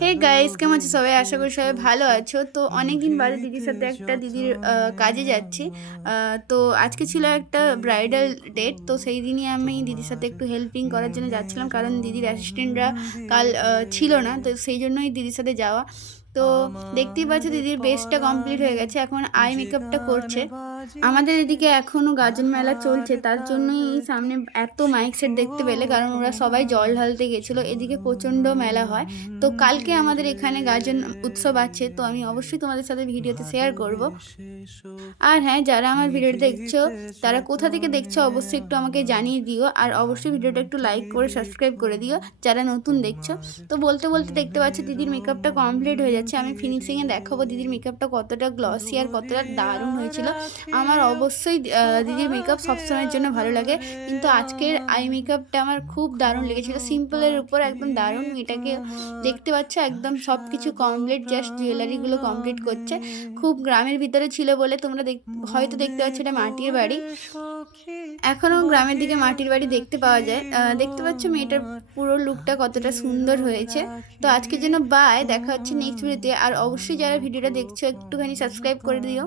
Hey guys, কেমন আছো সবাই? আশা করি সবাই ভালো আছো। তো অনেকদিন বাদে দিদির সাথে একটা দিদির কাজে যাচ্ছি। তো আজকে ছিল একটা ব্রাইডাল ডেট, তো সেই দিনই আমি দিদির সাথে একটু হেল্পিং করার জন্য যাচ্ছিলাম, কারণ দিদির অ্যাসিস্ট্যান্টরা কাল ছিল না, তো সেই জন্যই দিদির সাথে যাওয়া। তো দেখতেই পাচ্ছ দিদির বেসটা কমপ্লিট হয়ে গেছে, এখন আই মেকআপটা করছে। আমাদের এদিকে এখনো গাজন মেলা চলছে, তার জন্যই এই সামনে এত মাইক সেট দেখতে পেলে, কারণ ওরা সবাই জল ঢালতে গেছিলো। এদিকে প্রচণ্ড মেলা হয়। তো কালকে আমাদের এখানে গাজন উৎসব আছে, তো আমি অবশ্যই তোমাদের সাথে ভিডিওতে শেয়ার করব। আর হ্যাঁ, যারা আমার ভিডিওটা দেখছো তারা কোথা থেকে দেখছো অবশ্যই একটু আমাকে জানিয়ে দিও, আর অবশ্যই ভিডিওটা একটু লাইক করে সাবস্ক্রাইব করে দিও যারা নতুন দেখছো। তো বলতে বলতে দেখতে পাচ্ছি দিদির মেকআপটা কমপ্লিট হয়ে যাচ্ছে। আমি ফিনিশিংয়ে দেখাবো দিদির মেকআপটা কতটা গ্লসি আর কতটা দারুণ হয়েছিল। আমার অবশ্যই দিদির মেকআপ সবসময়ের জন্য ভালো লাগে, কিন্তু আজকের আই মেকআপটা আমার খুব দারুণ লেগেছিলো। সিম্পলের উপর একদম দারুণ। এটাকে দেখতে পাচ্ছ একদম সব কিছু কমপ্লিট, জাস্ট জুয়েলারিগুলো কমপ্লিট করছে। খুব গ্রামের ভিতরে ছিল বলে তোমরা হয়তো দেখতে পাচ্ছ এটা মাটির বাড়ি। এখনও গ্রামের দিকে মাটির বাড়ি দেখতে পাওয়া যায়। দেখতে পাচ্ছ মেয়েটার পুরো লুকটা কতটা সুন্দর হয়েছে। তো আজকের জন্য বাই, দেখা হচ্ছে নেক্সট ভিডিওতে। আর অবশ্যই যারা ভিডিওটা দেখছো একটুখানি সাবস্ক্রাইব করে দিও।